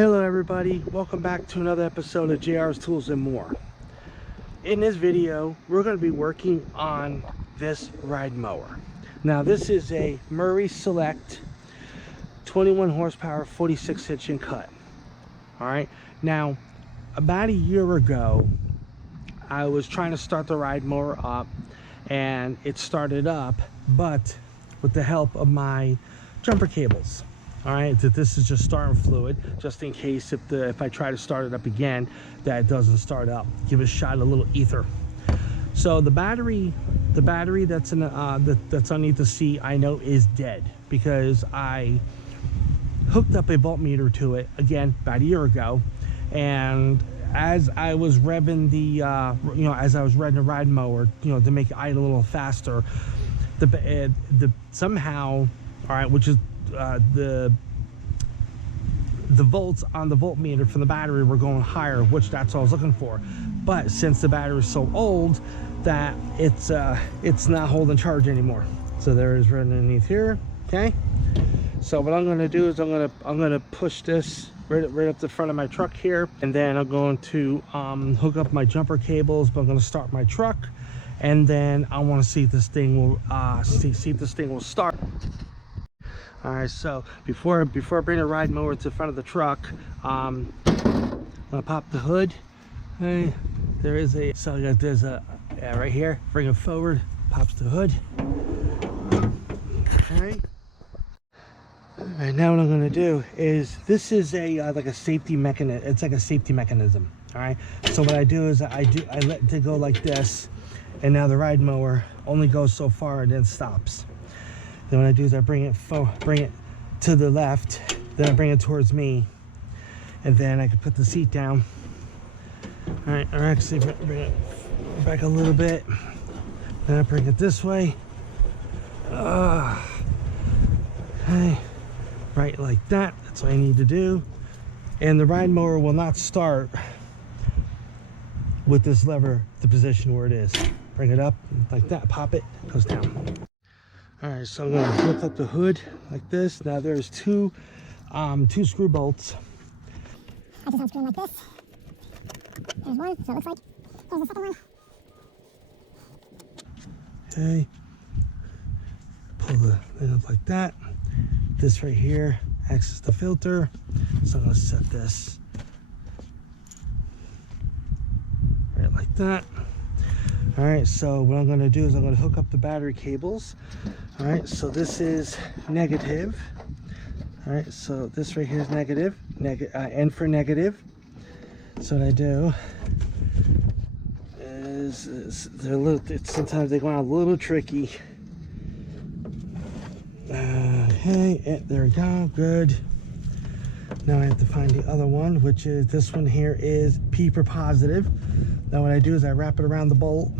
Hello everybody, welcome back to another episode of JR's Tools and More. In this video, we're going to be working on this ride mower. Now this is a Murray Select 21 horsepower 46 inch and cut. Alright, now about a year ago, I was trying to start the ride mower up and it started up, but with the help of my jumper cables. All right, that this is just starting fluid, just in case if I try to start it up again, that it doesn't start up. Give it a shot of a little ether. So the battery that's in that's underneath the seat, I know is dead because I hooked up a voltmeter to it again about a year ago, and as I was revving the as I was revving the ride mower, to make it idle a little faster, the somehow, all right, which is the volts on the voltmeter from the battery were going higher, which that's what I was looking for. But since the battery is so old that it's not holding charge anymore, so there is right underneath here. Okay, so what I'm going to do is I'm going to push this right up the front of my truck here, and then I'm going to hook up my jumper cables. But I'm going to start my truck, and then I want to see if this thing will see if this thing will start. All right, so before I bring the ride mower to the front of the truck, I'm gonna pop the hood. Hey, there's a right here. Bring it forward, pops the hood. Okay. All right, now what I'm gonna do is, this is a like a safety mechanism. It's like a safety mechanism. All right. So what I do is I let it go like this, and now the ride mower only goes so far and then stops. Then what I do is I bring it to the left, then I bring it towards me, and then I can put the seat down. All right, or actually bring it back a little bit. Then I bring it this way. Okay, right like that. That's what I need to do. And the ride mower will not start with this lever, the position where it is. Bring it up like that, pop it, it goes down. All right, so I'm going to lift up the hood like this. Now there's two screw bolts. I just unscrew them like this. There's one, so it looks like there's a second one. Okay, pull the thing up like that. This right here acts as the filter. So I'm going to set this right like that. All right, so what I'm going to do is I'm going to hook up the battery cables. All right, so this is negative. All right, so this right here is negative, N for negative. So what I do is they're sometimes they go out a little tricky. Okay, there we go, good. Now I have to find the other one, which is this one here is P for positive. Now what I do is I wrap it around the bolt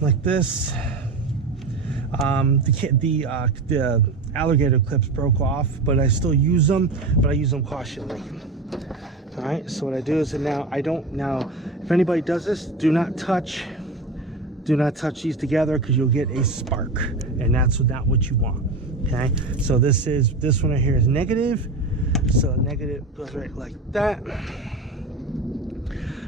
like this. The alligator clips broke off, but I still use them, but I use them cautiously. All right, so what I do is, now if anybody does this, do not touch these together, because you'll get a spark, and that's not what you want. Okay, so this one right here is negative, so negative goes right like that.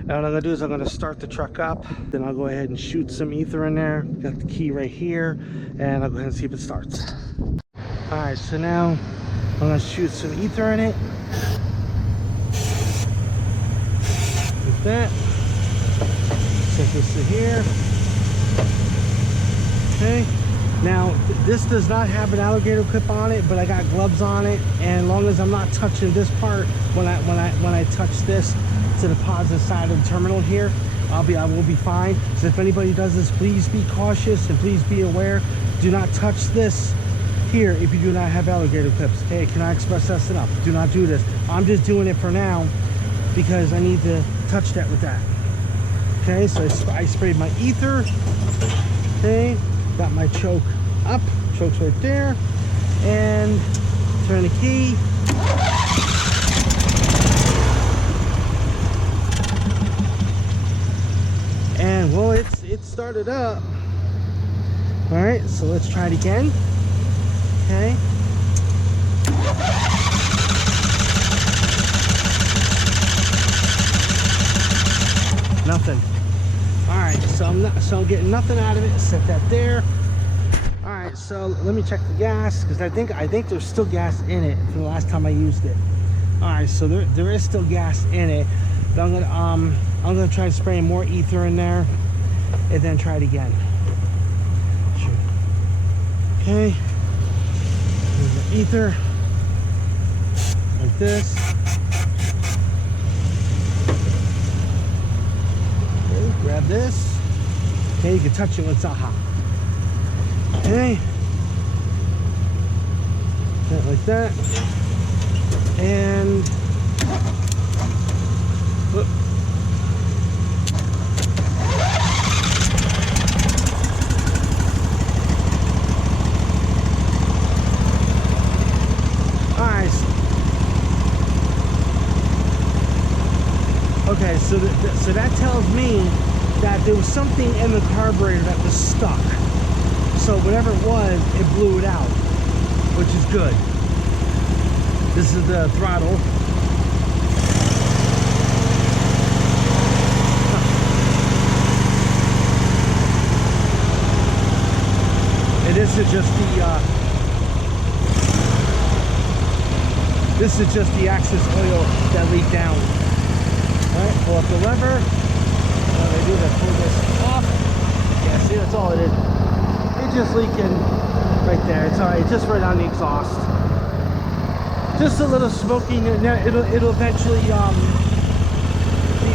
Now what I'm going to do is I'm going to start the truck up, then I'll go ahead and shoot some ether in there. Got the key right here, and I'll go ahead and see if it starts. Alright, so now I'm going to shoot some ether in it. Like that. Set this to here. Okay. Now this does not have an alligator clip on it, but I got gloves on it, and as long as I'm not touching this part, when I touch this to the positive side of the terminal here, I will be fine. So if anybody does this, please be cautious and please be aware. Do not touch this here if you do not have alligator clips. Okay, can I express that enough? Do not do this. I'm just doing it for now because I need to touch that with that. Okay, so I sprayed my ether. Okay, got my choke up. Choke's right there, and turn the key. And well, it started up. All right, so let's try it again. Okay. Nothing. All right, so I'm getting nothing out of it. Set that there. All right, so let me check the gas, because I think there's still gas in it from the last time I used it. All right, so there is still gas in it, but I'm gonna try spraying more ether in there, and then try it again. Sure. Okay. Here's the ether, like this. Okay, grab this. Okay, you can touch it when it's not hot. Okay, like that, and whoop. All right. Okay, so that tells me that there was something in the carburetor that was stuck. So whatever it was, it blew it out, which is good. This is the throttle. And this is just the access oil that leaked down. All right, pull up the lever. What I do is I pull this off. Yeah, see, that's all it is. It's just leaking right there. It's all right. It's just right on the exhaust. Just a little smoking. It'll eventually the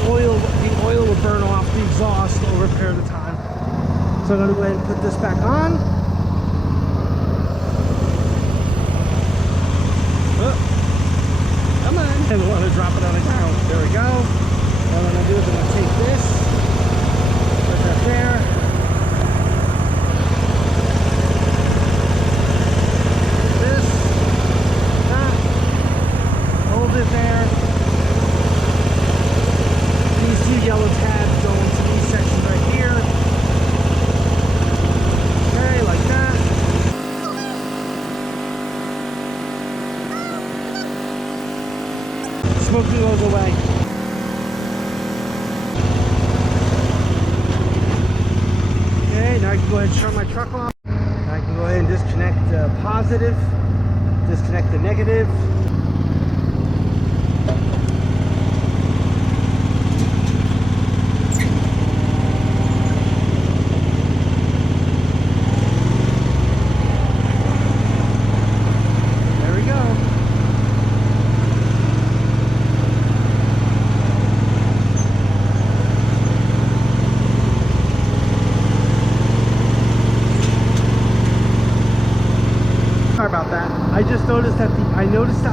oil will burn off the exhaust over a period of time. So I'm gonna go ahead and put this back on. Oh, come on! And we want to drop it on the ground. There we go. What I'm gonna do is I'm gonna take this, put that there. There. These two yellow tabs go into these sections right here. Okay, like that. Smoking goes away. Okay, now I can go ahead and turn my truck off. Now I can go ahead and disconnect the positive, disconnect the negative. Sorry about that. I just noticed that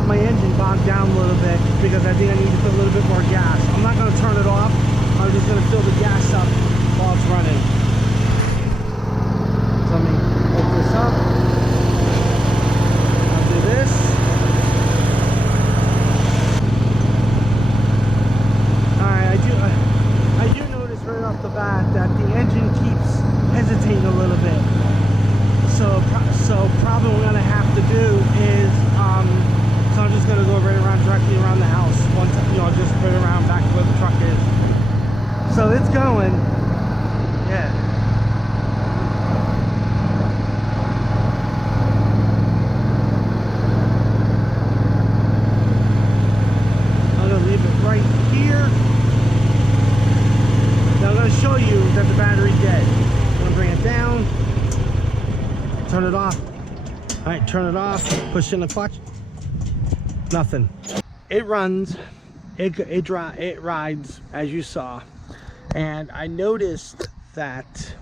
my engine bogged down a little bit because I think I need to put a little bit more gas. I'm not going to turn it off. I'm just going to fill the gas up while it's running. So let me open this up. I'll do this. Alright, I do notice right off the bat that the engine keeps hesitating a little bit. So probably what I'm gonna have to do is, so I'm just gonna go right around, directly around the house. One time, you know, just right around back where the truck is. So it's going, yeah. I'm gonna leave it right here. Now I'm gonna show you that the battery's dead. I'm gonna bring it down. Turn it off. All right, turn it off. Push in the clutch. Nothing. It runs. It rides, as you saw. And I noticed that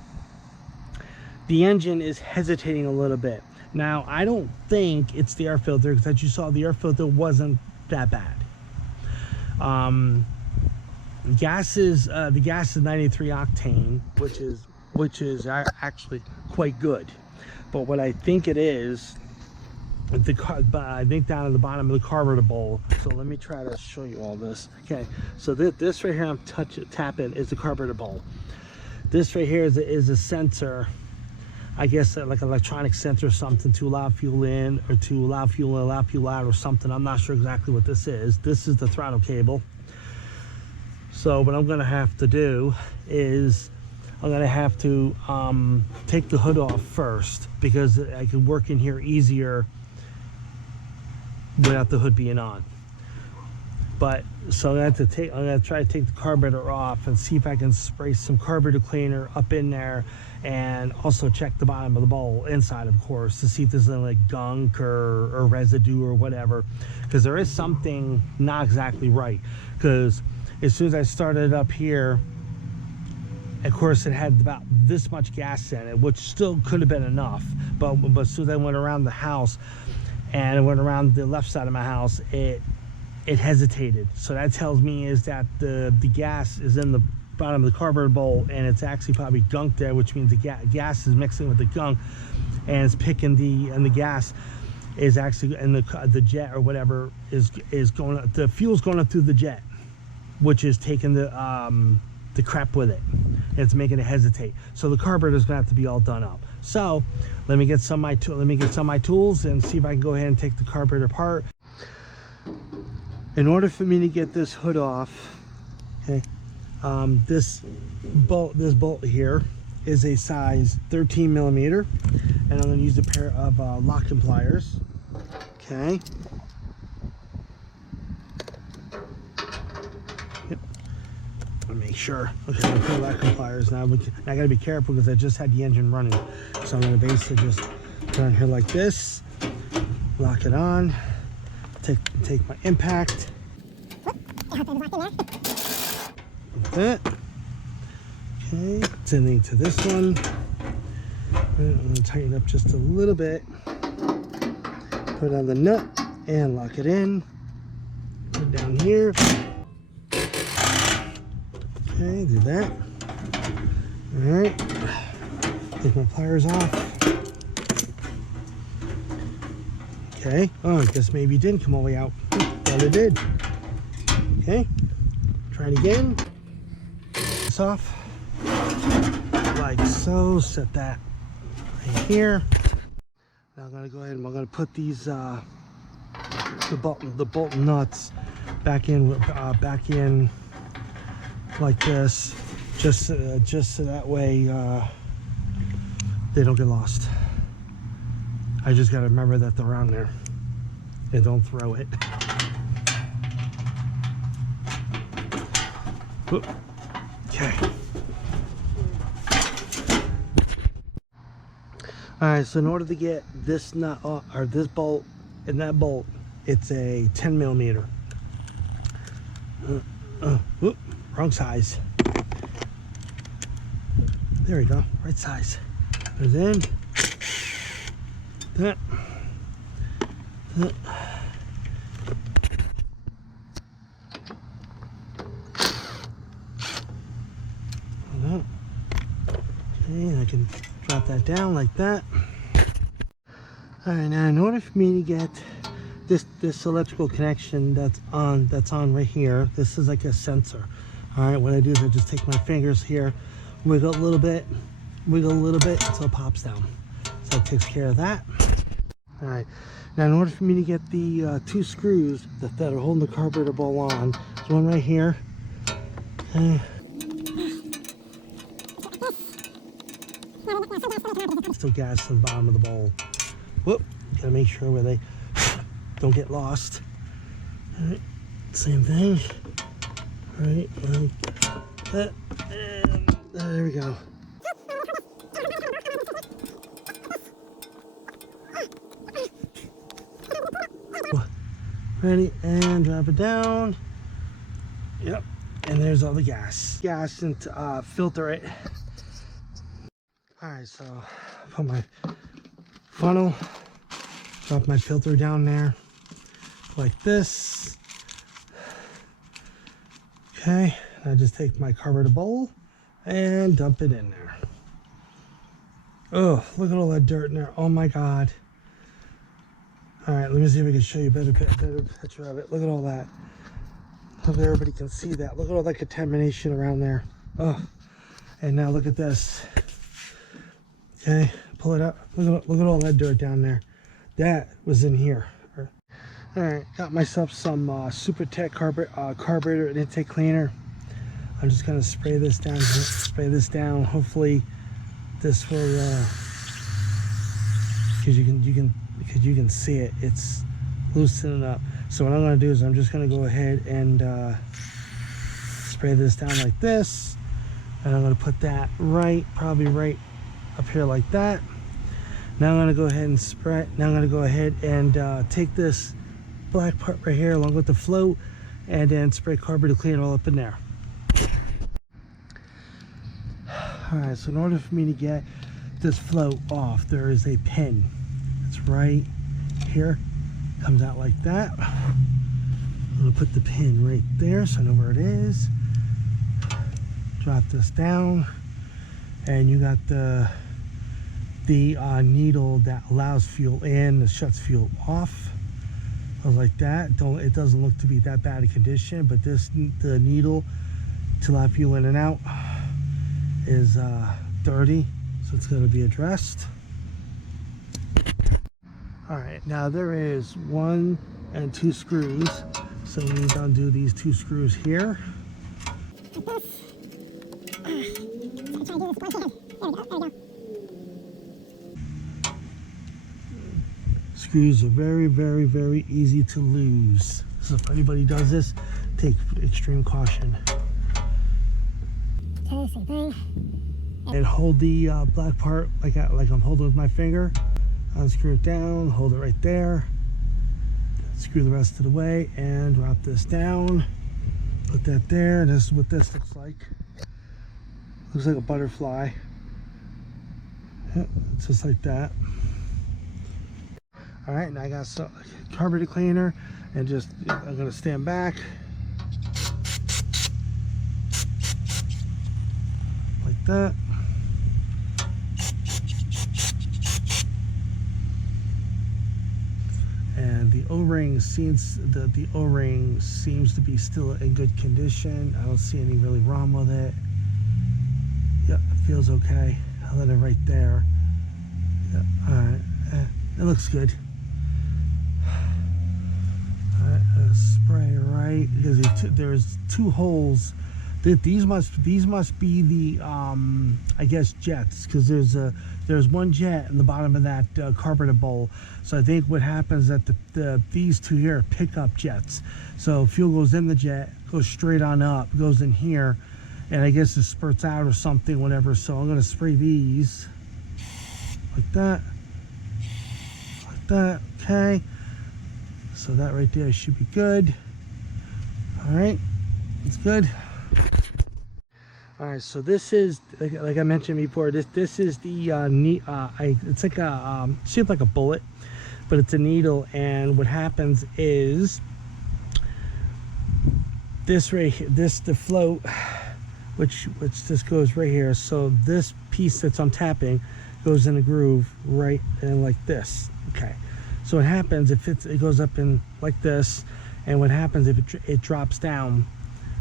the engine is hesitating a little bit. Now, I don't think it's the air filter, because as you saw, the air filter wasn't that bad. The gas is 93 octane, which is actually quite good. But what I think it is, I think down at the bottom of the carburetor bowl. So let me try to show you all this. Okay, so this right here I'm tapping is the carburetor bowl. This right here is a sensor, I guess like an electronic sensor or something to allow fuel in, or to allow fuel in, allow fuel out or something. I'm not sure exactly what this is. This is the throttle cable. So what I'm gonna have to do is I'm gonna have to take the hood off first, because I can work in here easier without the hood being on. But so I'm gonna try to take the carburetor off and see if I can spray some carburetor cleaner up in there, and also check the bottom of the bowl inside, of course, to see if there's any like gunk or residue or whatever, because there is something not exactly right. Because as soon as I started up here, of course, it had about this much gas in it, which still could have been enough. But as soon as I went around the house and I went around the left side of my house, it hesitated. So that tells me is that the gas is in the bottom of the carburetor bowl, and it's actually probably gunk there, which means the gas is mixing with the gunk, and it's picking the gas is actually, and the jet or whatever is going, the fuel's going up through the jet, which is taking the crap with it, and it's making it hesitate. So the carburetor's gonna have to be all done up. So let me get some of my tools and see if I can go ahead and take the carburetor apart. In order for me to get this hood off, okay, this bolt here is a size 13 millimeter, and I'm going to use a pair of locking pliers. Okay. Yep. I'll make sure. Okay, I'm going to put locking pliers now. I got to be careful because I just had the engine running, so I'm going to basically just put on here like this, lock it on, take my impact. That. Okay, sending to this one. I'm going to tighten up just a little bit. Put on the nut and lock it in. Put it down here. Okay, do that. Alright. Take my pliers off. Okay. Oh, I guess maybe it didn't come all the way out. But it did. Okay. Try it again. This off. Like so. Set that right here. Now I'm gonna go ahead and I'm gonna put these the bolt nuts back in like this, just so that way they don't get lost. I just gotta remember that they're on there and don't throw it. Whoop. Okay. Alright, so in order to get this nut off, or this bolt and that bolt, it's a 10 millimeter. Whoop, wrong size. There we go, right size. There's in. That. Okay, I can drop that down like that. All right, now in order for me to get this electrical connection that's on right here, this is like a sensor. All right, what I do is I just take my fingers here, wiggle a little bit until it pops down. So it takes care of that. All right, now in order for me to get the two screws that are holding the carburetor bowl on, there's one right here. Still gas in the bottom of the bowl. Whoop, gotta make sure where they don't get lost. All right, same thing. All right, like that, and there we go. Ready, and drop it down. Yep, and there's all the gas. Gas and filter it. All right, so put my funnel, drop my filter down there like this. Okay, I just take my carburetor bowl and dump it in there. Oh, look at all that dirt in there. Oh my God. All right, let me see if I can show you a better picture of it. Look at all that. Hope everybody can see that. Look at all that contamination around there. Oh, and now look at this. Okay, pull it up. Look at all that dirt down there. That was in here. All right, got myself some Super Tech carburetor and intake cleaner. I'm just gonna spray this down. Hopefully, this will, because you can see it. It's loosening up. So what I'm gonna do is I'm just gonna go ahead and spray this down like this, and I'm gonna put that probably right up here like that. Now I'm gonna go ahead and spray. Now I'm gonna go ahead and take this black part right here along with the float, and then spray carburetor cleaner all up in there. Alright, so in order for me to get this float off, there is a pin. It's right here. Comes out like that. I'm gonna put the pin right there so I know where it is. Drop this down, and you got the needle that allows fuel in, that shuts fuel off. Like that. It doesn't look to be that bad a condition, but the needle to allow fuel in and out is dirty, so it's going to be addressed. All right, now there is 1 and 2 screws, so we need to undo these 2 screws here. Like this. So try to do this one hand. There we go. Screws are very, very, very easy to lose. So if anybody does this, take extreme caution. Okay, same thing. And hold the black part like I'm holding with my finger. Unscrew it down, hold it right there. Screw the rest of the way and drop this down. Put that there. This is what this looks like. Looks like a butterfly. Yep, it's just like that. All right, now I got some carburetor cleaner, and I'm gonna stand back like that. And the O-ring seems to be still in good condition. I don't see any really wrong with it. Yep, it feels okay. I'll let it right there. Yep. All right, it looks good. All right, spray right, because there's 2 holes. These must be the I guess jets, because there's 1 jet in the bottom of that carburetor bowl. So I think what happens is that these 2 here are pickup jets. So fuel goes in the jet, goes straight on up, goes in here, and I guess it spurts out or something, whatever. So I'm gonna spray these like that, okay. So that right there should be good. All right, it's good. All right, so this is like I mentioned before. This is the it's like a shaped like a bullet, but it's a needle. And what happens is this right here, the float, which this goes right here. So this piece that's on tapping goes in a groove right in like this. Okay. So what happens if it goes up in like this, and what happens if it drops down?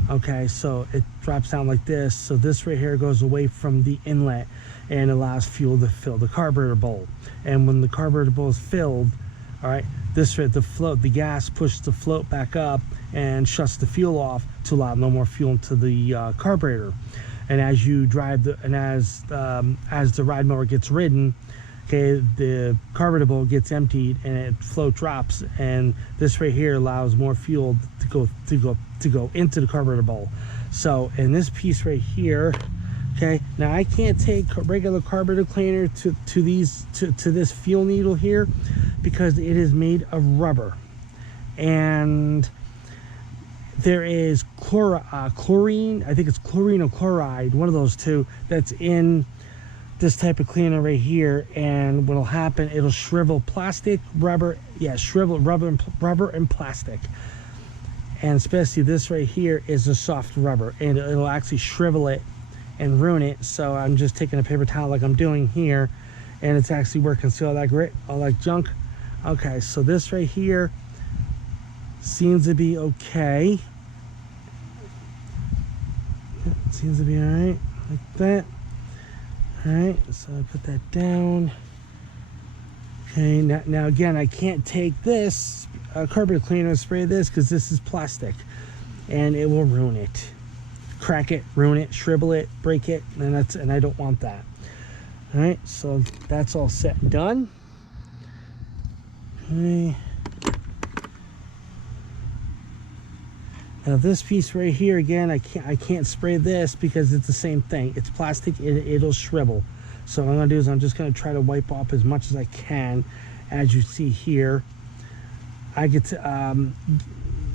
Okay, so it drops down like this. So this right here goes away from the inlet and allows fuel to fill the carburetor bowl. And when the carburetor bowl is filled, all right, the gas pushes the float back up and shuts the fuel off to allow no more fuel into the carburetor. And as you drive as the ride mower gets ridden, okay, the carburetor bowl gets emptied and float drops, and this right here allows more fuel to go into the carburetor bowl. So in this piece right here, okay, now I can't take regular carburetor cleaner to this fuel needle here because it is made of rubber, and there is chlorine, I think it's chlorine or chloride, one of those two, that's in this type of cleaner right here. And what'll happen, it'll shrivel plastic, rubber, shrivel rubber and plastic. And especially this right here is a soft rubber, and it'll actually shrivel it and ruin it. So I'm just taking a paper towel like I'm doing here, and it's actually working. See all that grit, all that junk? Okay, so this right here seems to be okay. It seems to be all right, like that. All right, so I put that down. Okay, now again, I can't take this carburetor cleaner and spray this because this is plastic and it will ruin it. crack it, ruin it, shrivel it, break it, and I don't want that. All right, so that's all set and done. Okay. Now this piece right here, again, I can't spray this because it's the same thing. It's plastic, it'll shrivel. So what I'm gonna do is I'm just gonna try to wipe off as much as I can. As you see here, I get to,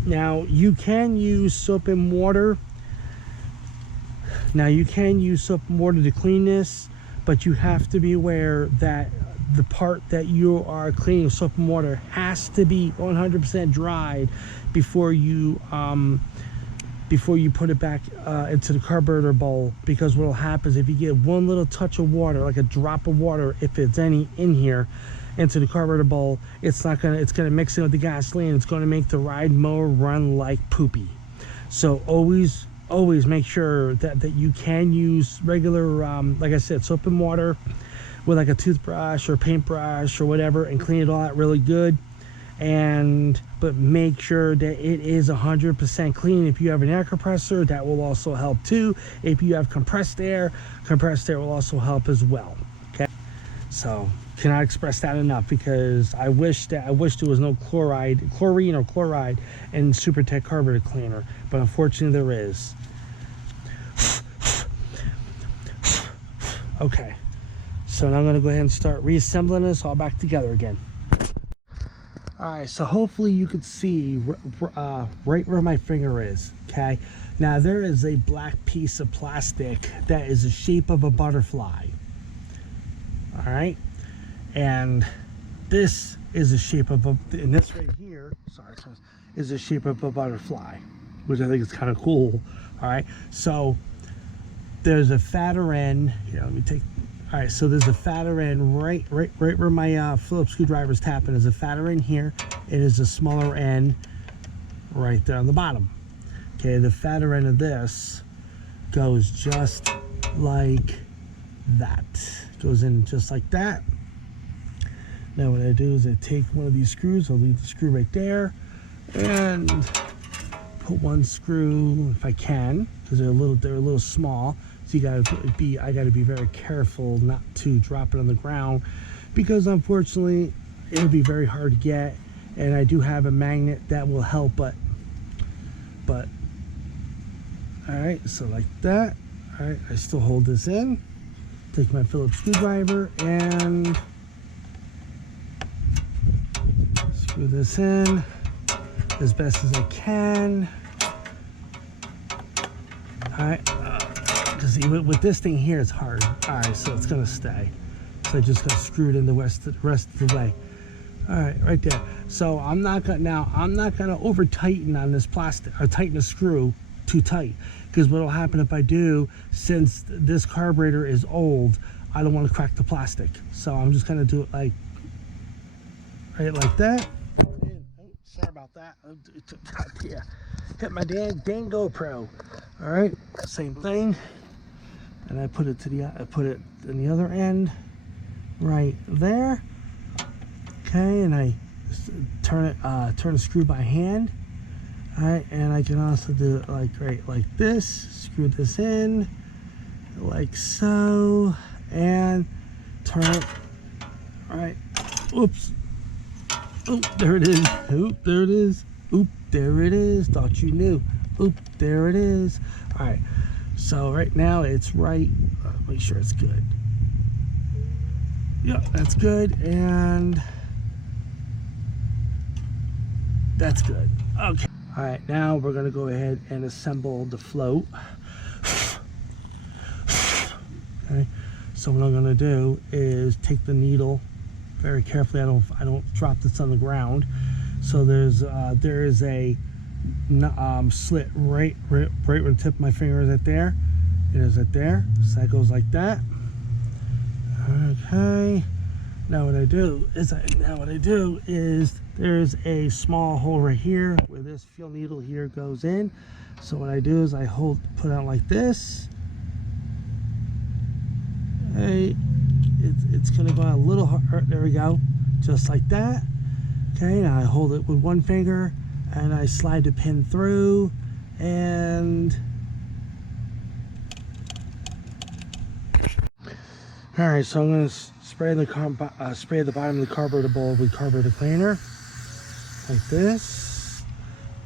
now you can use soap and water. Now you can use soap and water to clean this, but you have to be aware that the part that you are cleaning with soap and water has to be 100% dried before you put it back into the carburetor bowl, because what will happen is if you get one little touch of water, like a drop of water, if it's any in here, into the carburetor bowl, it's gonna mix in with the gasoline. It's gonna make the ride mower run like poopy. So always make sure that you can use regular, like I said, soap and water with like a toothbrush or paintbrush or whatever, and clean it all out really good. But make sure that it is 100% clean. If you have an air compressor, that will also help too. If you have compressed air will also help as well. Okay, so cannot express that enough, because I wish there was no chlorine or chloride in Super Tech carburetor cleaner, but unfortunately there is. Okay, so now I'm going to go ahead and start reassembling this all back together again. Alright, so hopefully you could see right where my finger is. Okay, now there is a black piece of plastic that is the shape of a butterfly. Alright, and this is the shape of and this right here, is the shape of a butterfly, which I think is kind of cool. Alright, so there's a fatter end here. Let me take. All right, so there's a fatter end right where my Phillips screwdriver is tapping. There's a fatter end here. It is a smaller end right there on the bottom. Okay, the fatter end of this goes just like that. Goes in just like that. Now what I do is I take one of these screws. I'll leave the screw right there and put one screw, if I can, because they're a little small. So I gotta be very careful not to drop it on the ground, because unfortunately it'll be very hard to get, and I do have a magnet that will help, but all right, so like that. All right, I still hold this in, take my Phillips screwdriver and screw this in as best as I can. All right, because with this thing here, it's hard. All right, so it's gonna stay. So I just got screwed in the rest of the way. All right, right there. So I'm not gonna over tighten on this plastic, or tighten the screw too tight, because what will happen if I do, since this carburetor is old, I don't want to crack the plastic. So I'm just gonna do it like right like that. Oh, sorry about that. Yeah, hit my dang GoPro. All right, same thing, and I put it in the other end right there. Okay, and I turn the screw by hand. All right, and I can also do it like this. Screw this in like so, and turn it. All right, oops. Oh, there it is. Oop, there it is. Oop, there it is. Thought you knew. Oop, there it is. All right, so right now it's right. Make sure it's good. Yep, that's good, and that's good. Okay. All right, now we're gonna go ahead and assemble the float. Okay, so what I'm gonna do is take the needle very carefully. I don't drop this on the ground. So there is a slit right where the tip of my finger is. At there, it is at there. So that goes like that. Okay. Now what I do is there's a small hole right here where this fuel needle here goes in. So what I do is I put out like this. Hey, it's gonna go out a little hard. There we go, just like that. Okay, now I hold it with one finger and I slide the pin through, and All right, so I'm going to spray the bottom of the carburetor bowl with carburetor cleaner, like this.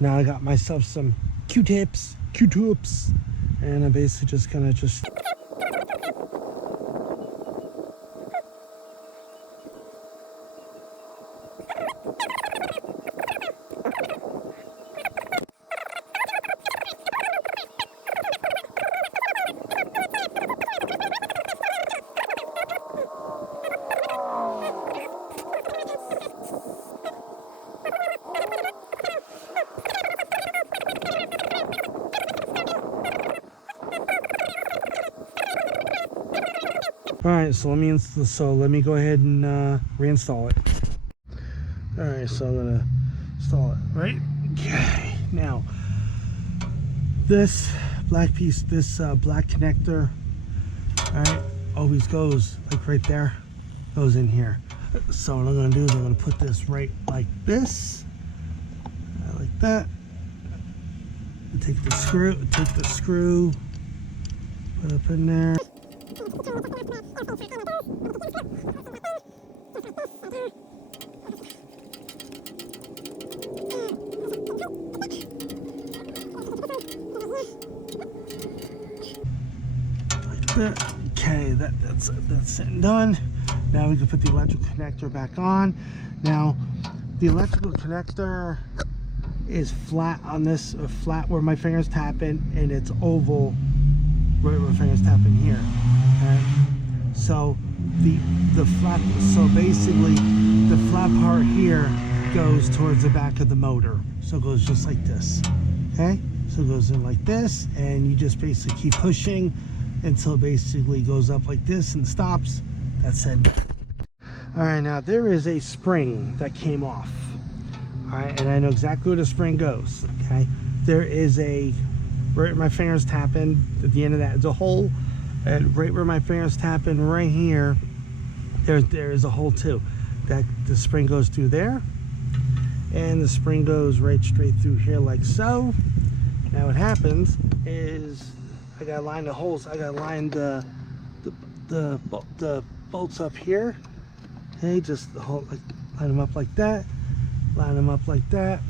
Now I got myself some Q-tips, and I'm basically just gonna All right, so let me go ahead and reinstall it. All right, so I'm gonna install it. Right. Okay. Now, this black piece, this black connector, all right, always goes like right there, goes in here. So what I'm gonna do is I'm gonna put this right like this, like that. Take the screw, put it up in there. Okay, that's it and done. Now we can put the electrical connector back on. Now the electrical connector is flat on this, flat where my fingers tap in, and it's oval right where my fingers tap in here. Okay? So the flat, so basically the flat part here goes towards the back of the motor. So it goes just like this. Okay, so it goes in like this, and you just basically keep pushing until it basically goes up like this and stops. That's it. All right, now there is a spring that came off. All right, and I know exactly where the spring goes. Okay, there is a, right where my fingers tap in, at the end of that is a hole, and right where my fingers tap in right here, there is a hole too. That the spring goes through there, and the spring goes right straight through here like so. Now what happens is I gotta line the holes. I gotta line the bolts up here. Okay, just the whole, like, line them up like that. Line them up like that.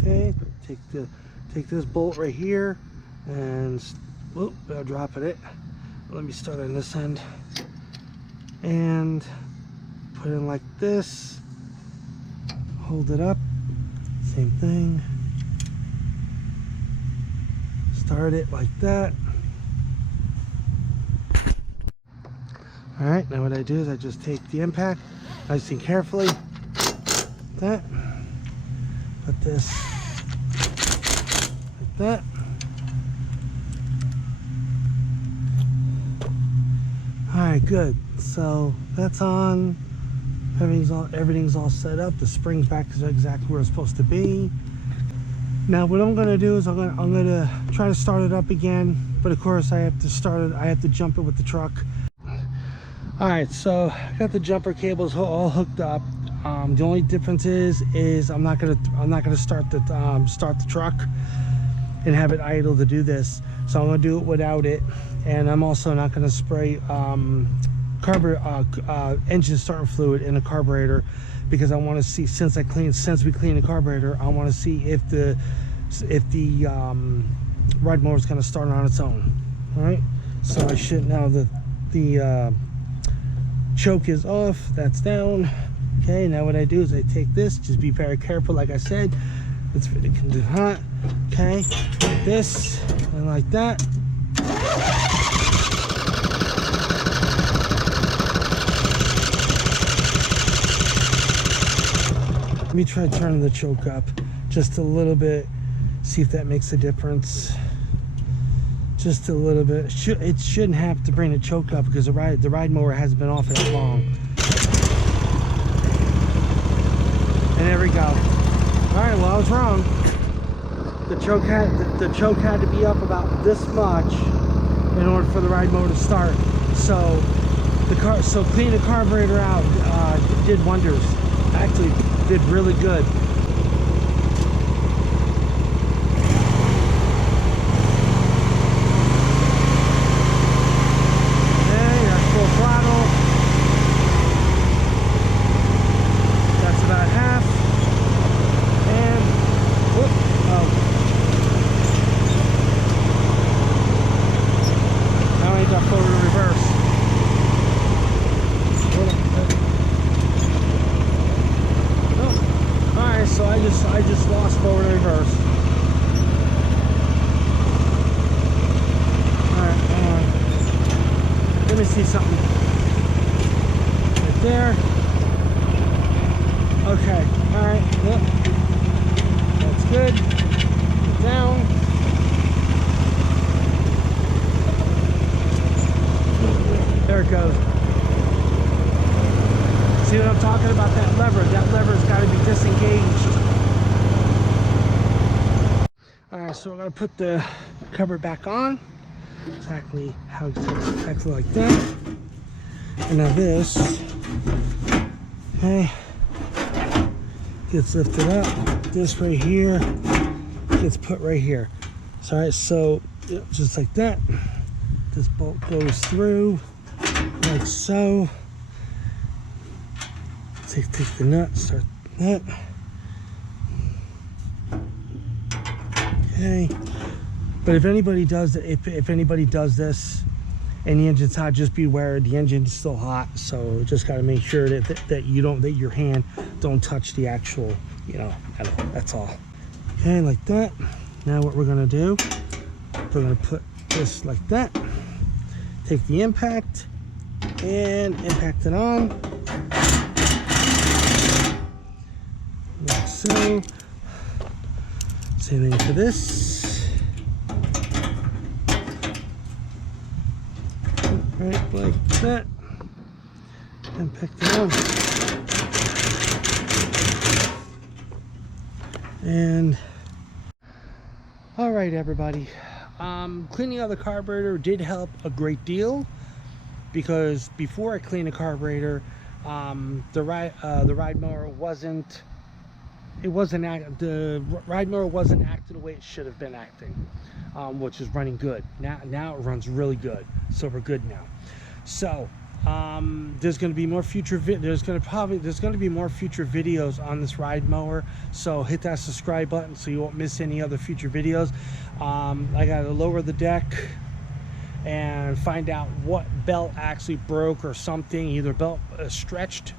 Okay, take this bolt right here, and whoop, I'm dropping it. Let me start on this end and put it in like this. Hold it up. Same thing. Start it like that. All right, now what I do is I just take the impact nice and carefully, like that, put this like that. All right, good. So that's on. Everything's all set up. The spring's back to exactly where it's supposed to be. Now what I'm gonna do is I'm gonna try to start it up again, but of course I have to jump it with the truck. All right, so I got the jumper cables all hooked up. The only difference is I'm not gonna start the truck and have it idle to do this. So I'm gonna do it without it, and I'm also not gonna spray engine starter fluid in the carburetor, because I want to see, since we clean the carburetor, I want to see if the ride mower is going to start on its own. All right, so I should, now the choke is off, that's down. Okay, now what I do is I take this, just be very careful, like I said, it can do hot. Okay, like this and like that. Let me try turning the choke up just a little bit, see if that makes a difference. Just a little bit. It shouldn't have to bring the choke up, because the ride mower hasn't been off that long. And there we go. All right, well, I was wrong. The choke had to be up about this much in order for the ride mower to start. So cleaning the carburetor out did wonders. Actually did really good. Okay, that's full throttle. I'm talking about that lever's got to be disengaged. Alright, so we're going to put the cover back on. Exactly like that. And now this, okay, gets lifted up. This right here gets put right here. So, alright, so just like that. This bolt goes through like so. Take the nut, start that. Okay. But if anybody does if anybody does this and the engine's hot, just beware, the engine's still hot. So just got to make sure that your hand don't touch the actual, metal. That's all. Okay, like that. Now what we're gonna do, we're gonna put this like that. Take the impact and impact it on. Like so. Same thing for this. Right like that. Impact it on. And all right, everybody. Cleaning out the carburetor did help a great deal, because before I cleaned the carburetor, the ride mower wasn't acting the way it should have been acting, which is running good. Now it runs really good, so we're good now. So there's going to be more future there's going to be more future videos on this ride mower, so hit that subscribe button so you won't miss any other future videos. I got to lower the deck and find out what belt actually broke or something. Either belt stretched,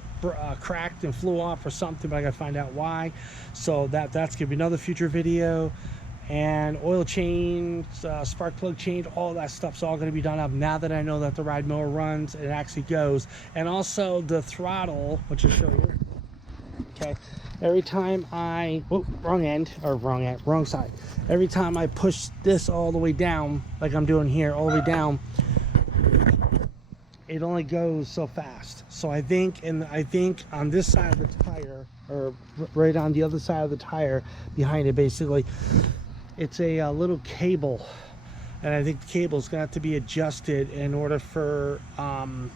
cracked and flew off or something, but I gotta find out why. So that's gonna be another future video. And oil change, spark plug change, all that stuff's all gonna be done up now that I know that the ride mower runs and it actually goes. And also the throttle, which I'll show you. Okay, every time wrong side. Every time I push this all the way down, like I'm doing here, all the way down, it only goes so fast. So I think on this side of the tire, or right on the other side of the tire behind it, basically, it's a little cable, and I think the cable is gonna have to be adjusted in order for the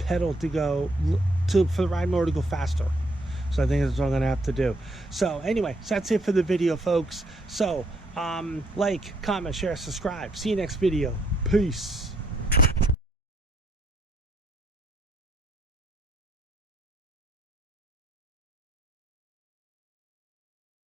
pedal to go for the ride mower to go faster. So I think that's what I'm gonna have to do. So anyway, so that's it for the video, folks. So like, comment, share, subscribe. See you next video. Peace.